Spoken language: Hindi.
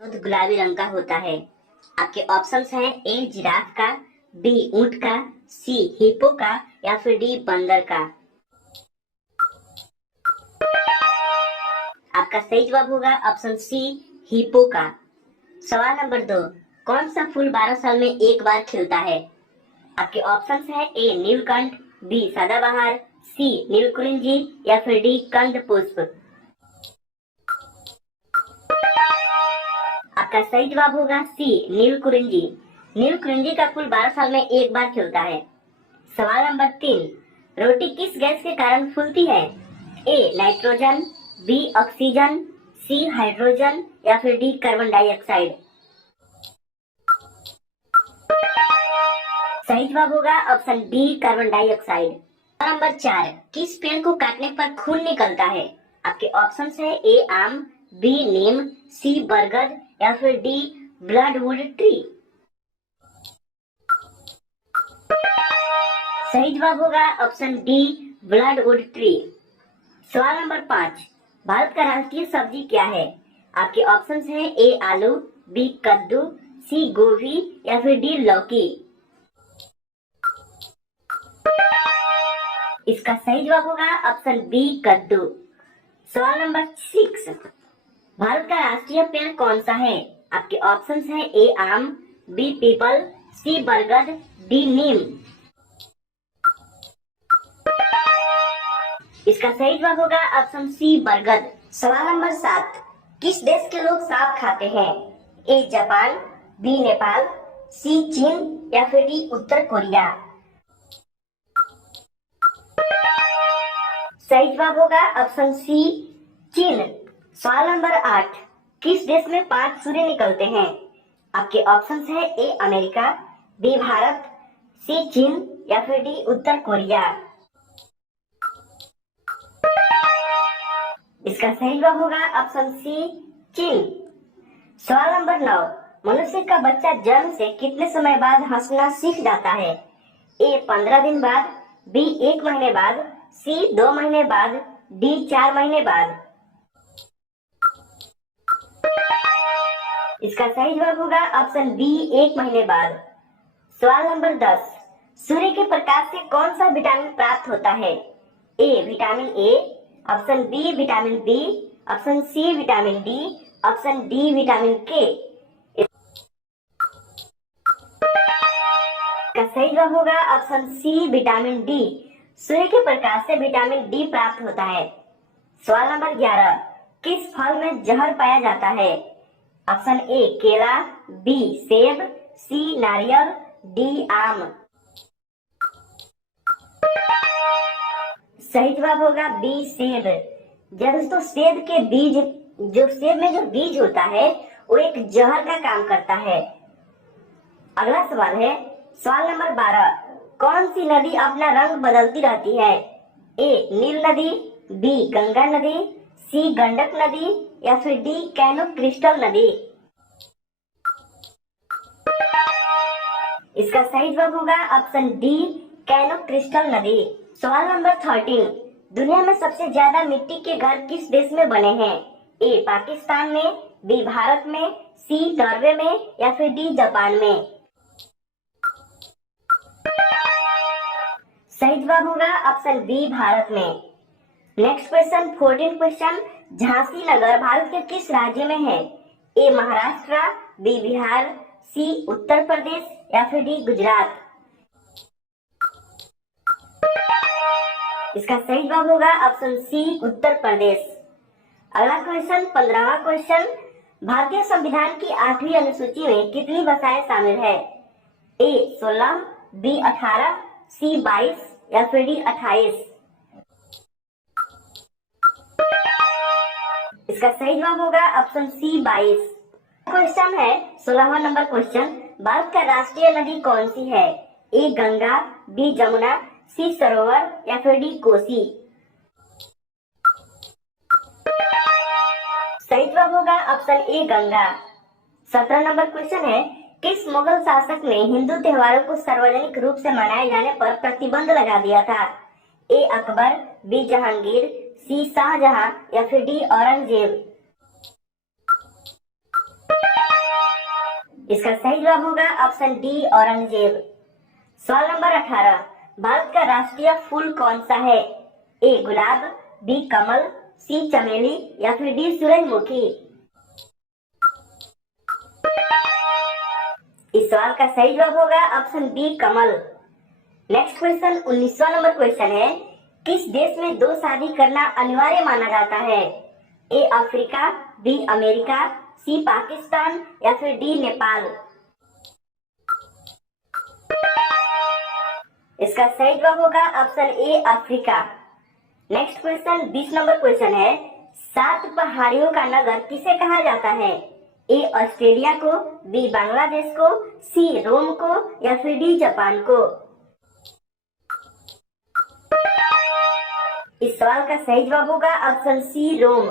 दूध गुलाबी रंग का होता है। आपके ऑप्शंस हैं ए जिराफ का, बी ऊंट का, सी हिप्पो का या फिर डी बंदर का। आपका सही जवाब होगा ऑप्शन सी हिप्पो का। सवाल नंबर 2, कौन सा फूल 12 साल में एक बार खिलता है? आपके ऑप्शंस हैं ए नीलकंठ, बी सदाबहार, सी नीलकुरिंजी या फिर डी कंद पुष्प। आपका सही जवाब होगा सी नीलकुरिंजी। नीलकुरिंजी का फूल 12 साल में एक बार खिलता है। सवाल नंबर 3, रोटी किस गैस के कारण फूलती है? A nitrogen, B oxygen, C hydrogen या फिर डी कार्बन डाइऑक्साइड। सही जवाब होगा ऑप्शन डी कार्बन डाइऑक्साइड। सवाल नंबर 4, किस पेड़ को काटने पर खून निकलता है? आपके ऑप्शंस है ए आम, बी नीम, सी बरगद या फिर डी ब्लडवुड ट्री। सही जवाब होगा ऑप्शन डी ब्लडवुड ट्री। सवाल नंबर 5, भारत का राष्ट्रीय सब्जी क्या है? आपके ऑप्शंस हैं ए आलू, बी कद्दू, सी गोभी या फिर डी लौकी। इसका सही जवाब होगा ऑप्शन बी कद्दू। सवाल नंबर 6, भारत का राष्ट्रीय पेड़ कौन सा है? आपके ऑप्शंस हैं ए आम, बी पीपल, सी बरगद, डी नीम। इसका सही जवाब होगा ऑप्शन सी बरगद। सवाल नंबर 7, किस देश के लोग सांप खाते हैं? ए जापान, बी नेपाल, सी चीन या फिर डी उत्तर कोरिया। सही जवाब होगा ऑप्शन सी चीन। सवाल नंबर 8, किस देश में 5 सूर्य निकलते हैं? आपके ऑप्शंस है ए अमेरिका, बी भारत, सी चीन या फिर डी उत्तर कोरिया। इसका सही जवाब होगा ऑप्शन सी चीन। सवाल नंबर 9, मनुष्य का बच्चा जन्म से कितने समय बाद हंसना सीख जाता है? ए 15 दिन बाद, बी 1 महीने बाद, सी 2 महीने बाद, डी 4 महीने बाद। इसका सही जवाब होगा ऑप्शन बी 1 महीने बाद। सवाल नंबर 10, सूर्य के प्रकाश से कौन सा विटामिन प्राप्त होता है? A vitamin A, option B vitamin B, option C vitamin D, option D vitamin K. इसका सही जवाब होगा ऑप्शन सी विटामिन डी। सूर्य के प्रकाश से विटामिन डी प्राप्त होता है। सवाल नंबर 11, किस फल में जहर पाया जाता है? ऑप्शन ए केला, बी सेब, सी नारियल, डी आम। सही जवाब होगा बी सेब। दोस्तों सेब के बीज, जो सेब में जो बीज होता है वो एक जहर का काम करता है। अगला सवाल है सवाल नंबर 12, कौन सी नदी अपना रंग बदलती रहती है? ए नील नदी, बी गंगा नदी, सी गंडक नदी या फिर डी कैनो क्रिस्टल नदी। इसका सही जवाब होगा ऑप्शन डी कैनो क्रिस्टल नदी। सवाल नंबर 13, दुनिया में सबसे ज्यादा मिट्टी के घर किस देश में बने हैं? ए पाकिस्तान में, बी भारत में, सी नॉर्वे में या फिर डी जापान में। सही जवाब होगा ऑप्शन बी भारत में। नेक्स्ट क्वेश्चन 14 क्वेश्चन, झांसी नगर भारत के किस राज्य में है? ए महाराष्ट्र, बी बिहार, सी उत्तर प्रदेश या फिर डी गुजरात। इसका सही जवाब होगा ऑप्शन सी उत्तर प्रदेश। अगला क्वेश्चन 15वां क्वेश्चन, भारतीय संविधान की 8वीं अनुसूची में कितनी भाषाएं शामिल है? ए 16, बी 18, सी 22 या फिर डी 28। इसका सही जवाब होगा ऑप्शन सी 22। क्वेश्चन है 16वां नंबर क्वेश्चन, भारत का राष्ट्रीय नदी कौन सी है? ए गंगा, बी जमुना, सी सरोवर या फिर डी कोसी। सही जवाब होगा option A Ganga. 17 number question है, किस मुगल शासक ने हिंदू त्योहारों को सार्वजनिक रूप से मनाए जाने पर प्रतिबंध लगा दिया था? ए अकबर, बी जहांगीर, सी शाहजहां या फिर डी औरंगजेब। इसका सही जवाब होगा ऑप्शन डी औरंगजेब। सवाल नंबर 18, भारत का राष्ट्रीय फूल कौन सा है? ए गुलाब, बी कमल, सी चमेली या फिर डी सूरजमुखी। इस सवाल का सही जवाब होगा ऑप्शन बी कमल। नेक्स्ट क्वेश्चन 19वां नंबर क्वेश्चन है, किस देश में दो शादी करना अनिवार्य माना जाता है? ए अफ्रीका, बी अमेरिका, सी पाकिस्तान या फिर डी नेपाल। इसका सही जवाब होगा option A Africa. Next question 20 number question है, 7 पहाड़ियों का नगर किसे कहा जाता है? ए ऑस्ट्रेलिया को, बी बांग्लादेश को, सी रोम को या फिर डी जापान को। इस सवाल का सही जवाब होगा ऑप्शन सी रोम।